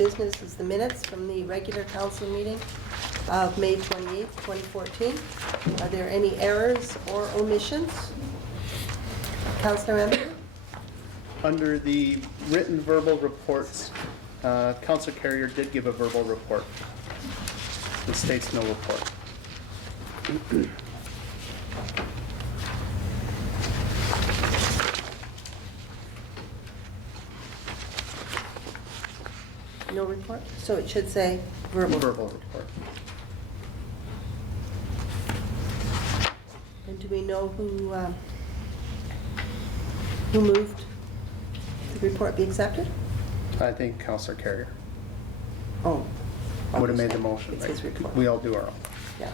business is the minutes from the regular council meeting of May 28th, 2014. Are there any errors or omissions? Councillor Emmer? Under the written verbal reports, Councillor Carrier did give a verbal report. It states no report. No report? So it should say verbal. Verbal report. And do we know who moved the report be accepted? I think Councillor Carrier Oh. would have made the motion. It's his report. We all do our own. Yeah.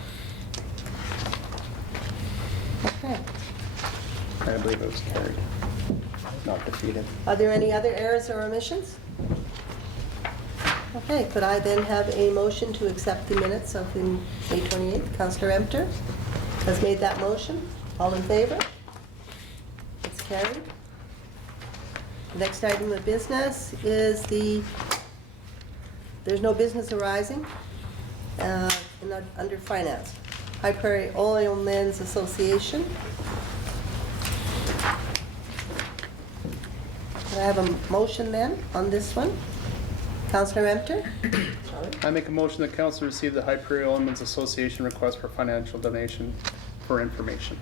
Okay. I believe it was carried, not defeated. Are there any other errors or omissions? Okay, could I then have a motion to accept the minutes of the May 28th? Councillor Emter has made that motion. All in favor? It's carried. The next item of business is there's no business arising under finance. High Prairie Oilmen's Association. Can I have a motion then on this one? Councillor Emter? Sorry. I make a motion that council receive the High Prairie Women's Association request for financial donation for information.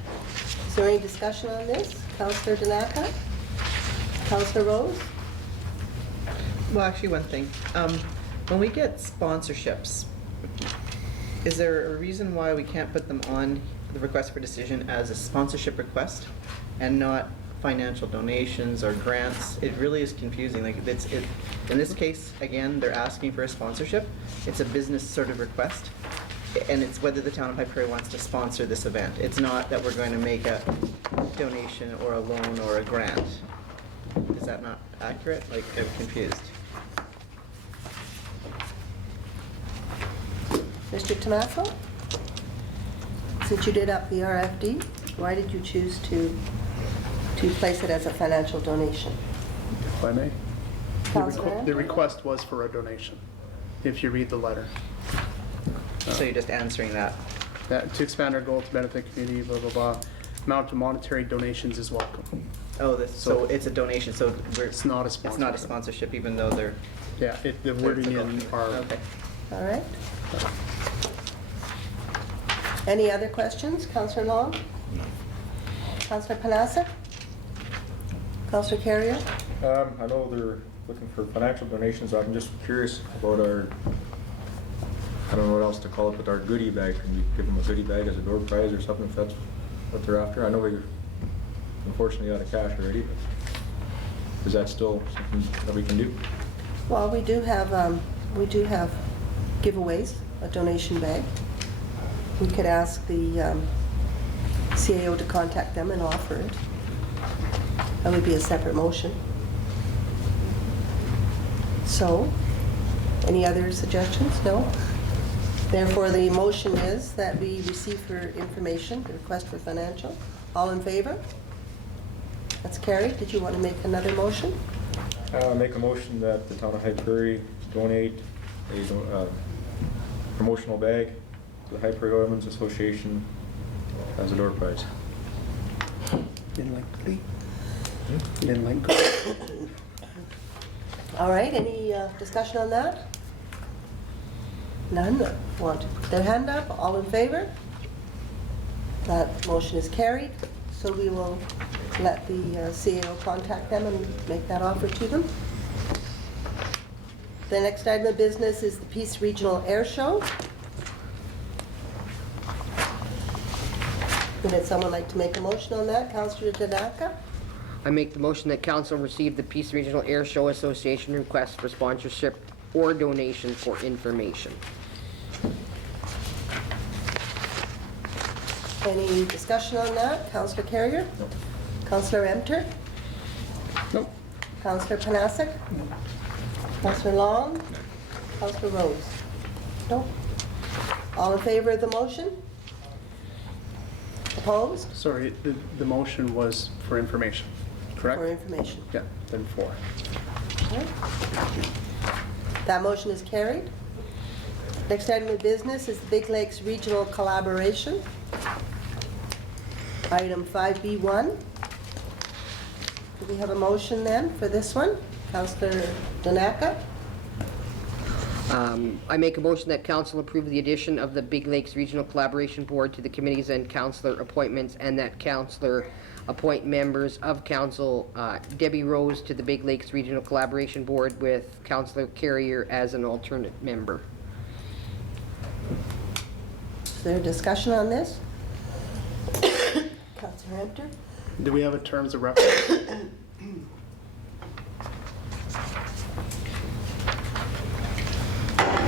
Is there any discussion on this? Councillor Danaka? Councillor Rose? Well, actually, one thing. When we get sponsorships, is there a reason why we can't put them on the request for decision as a sponsorship request and not financial donations or grants? It really is confusing. Like in this case, again, they're asking for a sponsorship. It's a business sort of request, and it's whether the town of High Prairie wants to sponsor this event. It's not that we're going to make a donation or a loan or a grant. Is that not accurate? Like, I'm confused. Mr. Tomaso? Since you did up the RFD, why did you choose to place it as a financial donation? If I may. Councillor The Emter? request was for a donation, if you read the letter. So you're just answering that. That to expand our goal to benefit the community, blah, blah, blah. Amount of monetary donations is welcome. Oh, so it's a donation, so It's not a it's not a sponsorship. sponsorship, even though they're... Yeah, the wording in our, Okay. All right. Any other questions? Councillor Long? Councillor Panasa? Councillor Carrier? I know they're looking for financial donations. I'm just curious about our, I don't know what else to call it, but our goodie bag. Can we give them a goodie bag as a door prize or something if that's what they're after? I know we're unfortunately out of cash already, but is that still something that we can do? Well, we do have giveaways, a donation bag. We could ask the CAO to contact them and offer it. That would be a separate motion. So, any other suggestions? No? Therefore, the motion is that we receive for information, the request for financial. All in favor? That's carried. Did you want to make another motion? Make a motion that the town of High Prairie donate a promotional bag to the High Prairie Women's Association as a door prize. didn't like goodie. Didn't like goodie. All right, any discussion on that? None that want to put their hand up. All in favor? That motion is carried. So we will let the CAO contact them and make that offer to them. The next item of business is the Peace Regional Air Show. Would someone like to make a motion on that? Councillor Tanaka? I make the motion that council receive the Peace Regional Air Show Association request for sponsorship or donation for information. Any discussion on that? Councillor Carrier? No. Councillor Emter? Nope. Councillor Panasic? No. Councillor Long? Councillor Rose? No. All in favor of the motion? Opposed? Sorry, the motion was for information, correct? For information. Yeah, then for. Okay. That motion is carried. Next item of business is the Big Lakes Regional Collaboration. Item 5B1. Do we have a motion then for this one? Councillor Donaka? I make a motion that council approve the addition of the Big Lakes Regional Collaboration Board to the committees and councillor appointments, and that councillor appoint members of council, Debbie Rose to the Big Lakes Regional Collaboration Board with Councillor Carrier as an alternate member. Is there a discussion on this? Councillor Hampton? Do we have a terms of reference?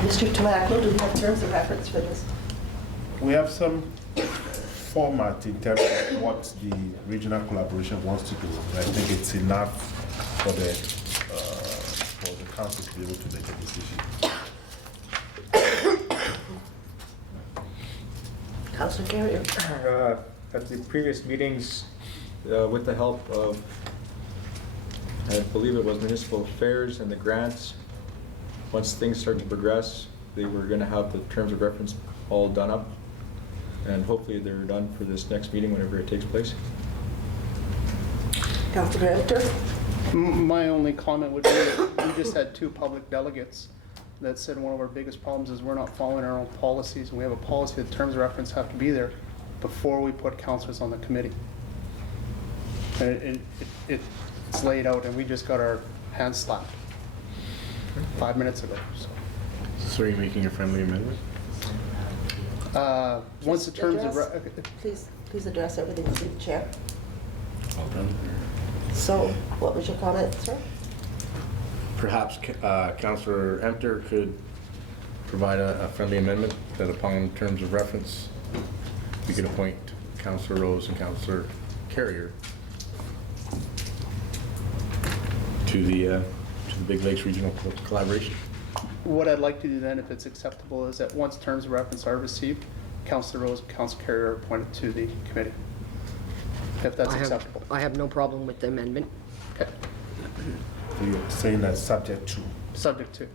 Mr. Tomaco, do we have terms of reference for this? We have some format in terms of what the regional collaboration wants to do. I think it's enough for the council to be able to make a decision. Councillor Carrier? At the previous meetings, with the help of, I believe it was municipal affairs and the grants, once things start to progress, they were going to have the terms of reference all done up, and hopefully they're done for this next meeting whenever it takes place. Councillor Hampton? My only comment would be that we just had 2 public delegates that said one of our biggest problems is we're not following our own policies. We have a policy that terms of reference have to be there before we put councillors on the committee. And it's laid out, and we just got our hands slapped 5 minutes ago. So are you making a friendly amendment? Once the terms of Please address everything through the chair. All done. So, what was your comment, sir? Perhaps Councillor Emter could provide a friendly amendment that upon terms of reference, we could appoint Councillor Rose and Councillor Carrier to the Big Lakes Regional Collaboration. What I'd like to do then, if it's acceptable, is that once terms of reference are received, Councillor Rose and Councillor Carrier are appointed to the committee. If that's acceptable. I have no problem with the amendment. Okay. So you're saying that subject to Subject to.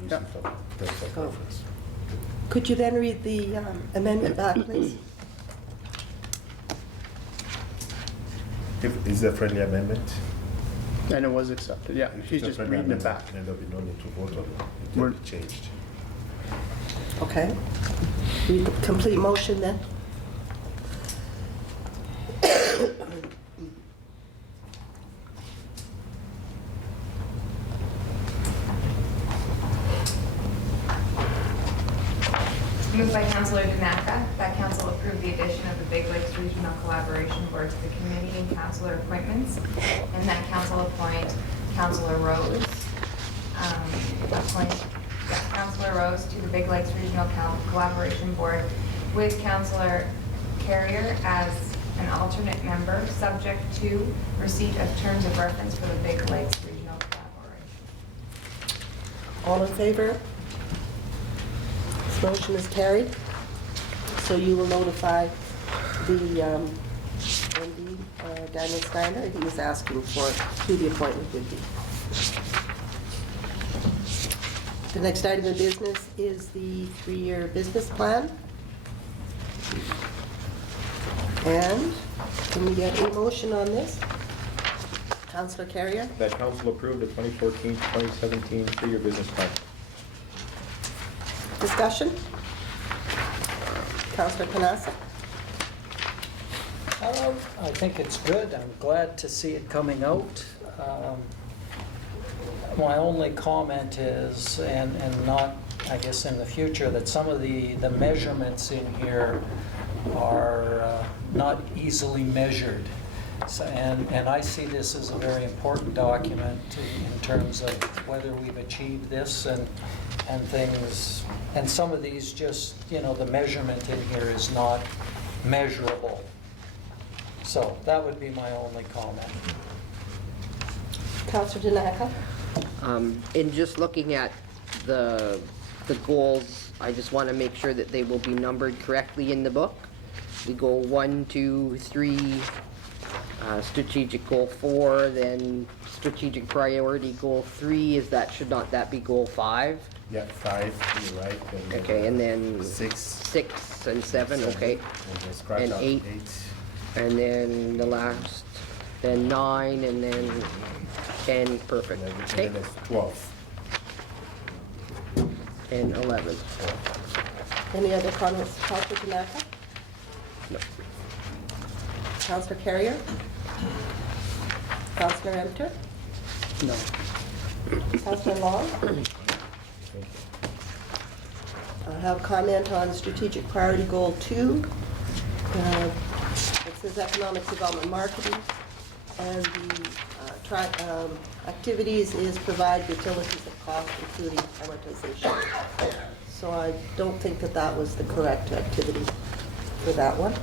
Lucy Yeah. for terms of reference. Could you then read the amendment back, please? Is there a friendly amendment? And it was accepted, yeah. If She's it's a just friendly reading it amendment, back. then there'll be no need to vote on it. It We're- will be changed. Okay. Read the complete motion then. Moved by Councillor Donaka, that council approve the addition of the Big Lakes Regional Collaboration Board to the committee and councillor appointments, and that council appoint Councillor Rose, Councillor Rose to the Big Lakes Regional Collaboration Board with Councillor Carrier as an alternate member, subject to receipt of terms of reference for the Big Lakes Regional Collaboration. All in favor? This motion is carried. So you will notify the MD, Daniel Steiner. He was asking for who the appointment would be. The next item of business is the 3-year business plan. And can we get a motion on this? Councillor Carrier? That council approved the 2014-2017 3-year business plan. Discussion? Councillor Panassa? I think it's good. I'm glad to see it coming out. My only comment is, and not, I guess, in the future, that some of the measurements in here are not easily measured. So, and I see this as a very important document in terms of whether we've achieved this and things. And some of these just, you know, the measurement in here is not measurable. So that would be my only comment. Councillor Donaka? In just looking at the goals, I just want to make sure that they will be numbered correctly in the book. We go 1, 2, 3, strategic goal 4, then strategic priority goal 3, should not that be goal 5? Yeah, 5, you're right. Okay, and then 6. 6 and 7, okay. And then scratch And out 8. 8. And then the last, then 9, and then 10, perfect. And Okay, then it's 12. and 11. Any other comments, Councillor Tanaka? No. Councillor Carrier? Councillor Emter? No. Councillor Long? I have a comment on strategic priority goal 2. It says economic development marketing, and the activities is provide utilities at cost, including amortization. So I don't think that that was the correct activity for that one.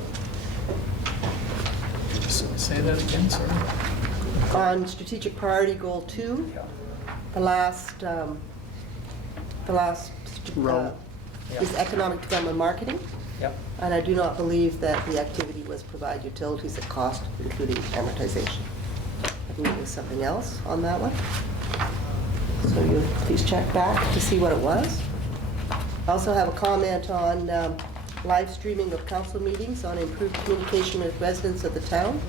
Say that again, sorry. On strategic priority goal 2, the last Row. is economic development marketing. Yep. And I do not believe that the activity was provide utilities at cost, including amortization. I believe it was something else on that one. So you please check back to see what it was. I also have a comment on live streaming of council meetings on improved communication with residents of the town.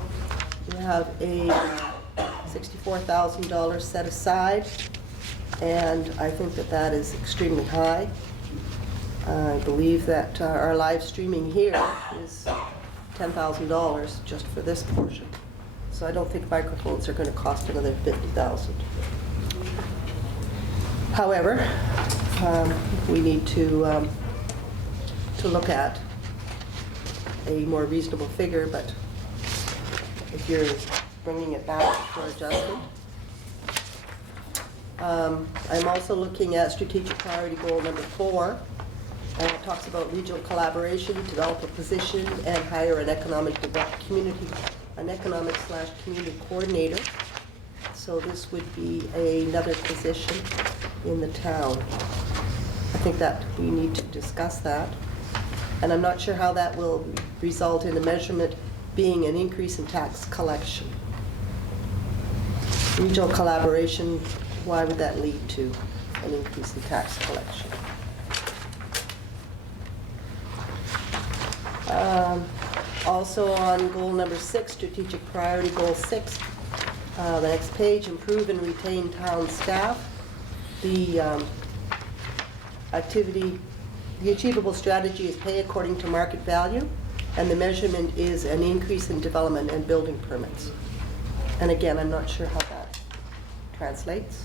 We have a $64,000 set aside, and I think that that is extremely high. I believe that our live streaming here is $10,000 just for this portion. So I don't think microphones are going to cost another $50,000. However, we need to look at a more reasonable figure, but if you're bringing it back for adjustment. I'm also looking at strategic priority goal number 4. And it talks about regional collaboration, develop a position, and hire an economic community coordinator. So this would be another position in the town. I think that we need to discuss that. And I'm not sure how that will result in the measurement being an increase in tax collection. Regional collaboration, why would that lead to an increase in tax collection? Also on goal number 6, strategic priority goal 6, the next page, improve and retain town staff. The achievable strategy is pay according to market value, and the measurement is an increase in development and building permits. And again, I'm not sure how that translates.